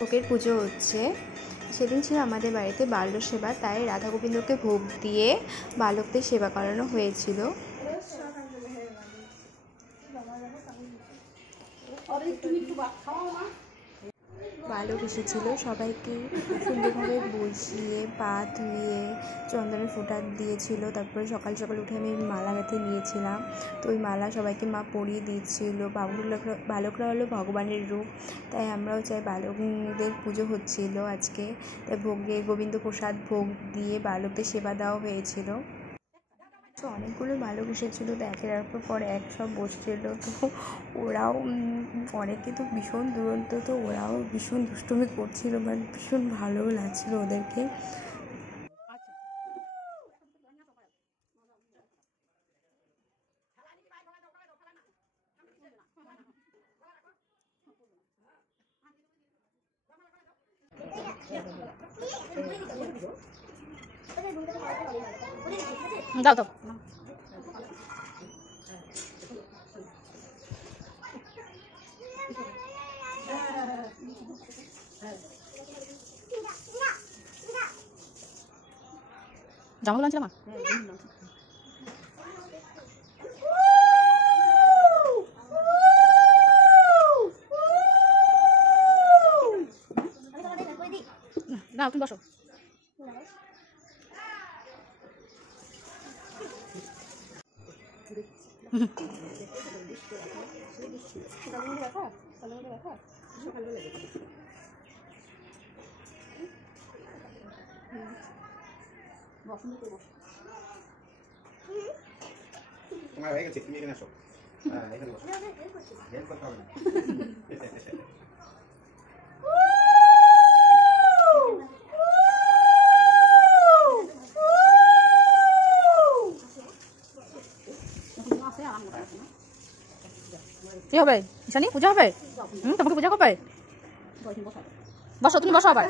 ভোগের পুজো হচ্ছে। সেদিন ছিল আমাদের বাড়িতে বাল্য সেবা, তাই রাধা গোবিন্দকে ভোগ দিয়ে বালকদের সেবা করানো হয়েছিল। বালক এসেছিল, সবাইকে সুন্দরভাবে বসিয়ে পা ধুয়ে চন্দনের ফোঁটা দিয়েছিল। তারপরে সকাল সকাল উঠে আমি মালা গাঁথে নিয়েছিলাম, তো ওই মালা সবাইকে মা পরিয়ে দিচ্ছিল। বালকরা হলো ভগবানের রূপ, তাই আমরাও চাই বালকদের পুজো হচ্ছিল আজকে, তাই গোবিন্দ প্রসাদ ভোগ দিয়ে বালকদের সেবা দেওয়া হয়েছিল। তো অনেকগুলো বালক এসেছিলো, তো একের পর এক সব বসছিল। তো ওরাও অনেকে তো ভীষণ দুরন্ত, তো ওরাও ভীষণ দুষ্টুমি করছিল, বাট ভীষণ ভালোও লাগছিলো ওদেরকে। দাও তো জামা আনছিলাম মা। না তুমি বসো। তোমার হয়ে গেছে, তুমি এখানে আসো। এখানে বসো, হেল্প করতে হবে না। কি হবে ঈশানী? পূজা হবে? তোমাকে পূজা করবে? বসো, তুমি বসো আবার।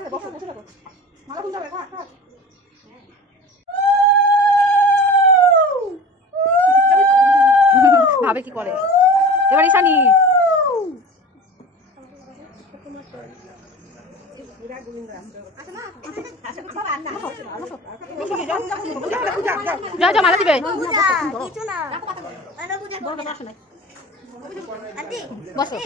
ভাবে কি করে এবার ঈশানী? যাও যাও, মালা দিবে। বসো।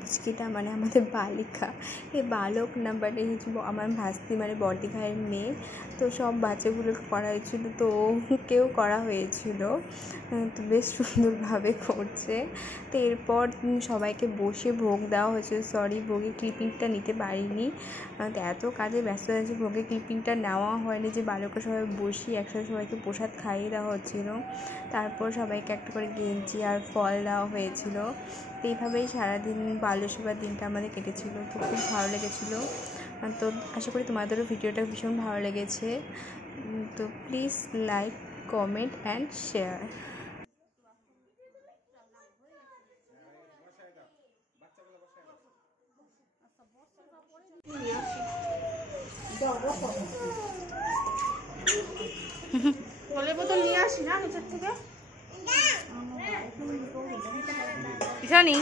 পুচকিটা মানে আমাদের বালিকা, এই বালক না, বাট এই আমার ভাস্তি মানে বর্দি ভাইয়ের মেয়ে। তো সব বাচ্চাগুলোকে করা হয়েছিল, তো ওকেও করা হয়েছিল, তো বেশ সুন্দরভাবে করছে। তো এরপর সবাইকে বসে ভোগ দেওয়া হয়েছিল। সরি, ভোগের ক্লিপিংটা নিতে পারিনি, তো এত কাজে ব্যস্ত আছে, ভোগের ক্লিপিংটা নেওয়া হয়নি। যে বালকরা সবাই বসি একসাথে সবাইকে প্রসাদ খাইয়ে দেওয়া হচ্ছিলো, তারপর সবাইকে একটা করে গেঞ্জি আর ফল দেওয়া হয়েছিল। তো এইভাবেই সারাদিন বাল্যসেবার দিনটা আমাদের কেটেছিল। তো খুব ভালো লেগেছিলো। তো আশা করি তোমাদেরও ভিডিওটা ভীষণ ভালো লেগেছে। তো please like, comment and share. জলের বোতল নিয়ে আসি না নিচের থেকে ঈশানী।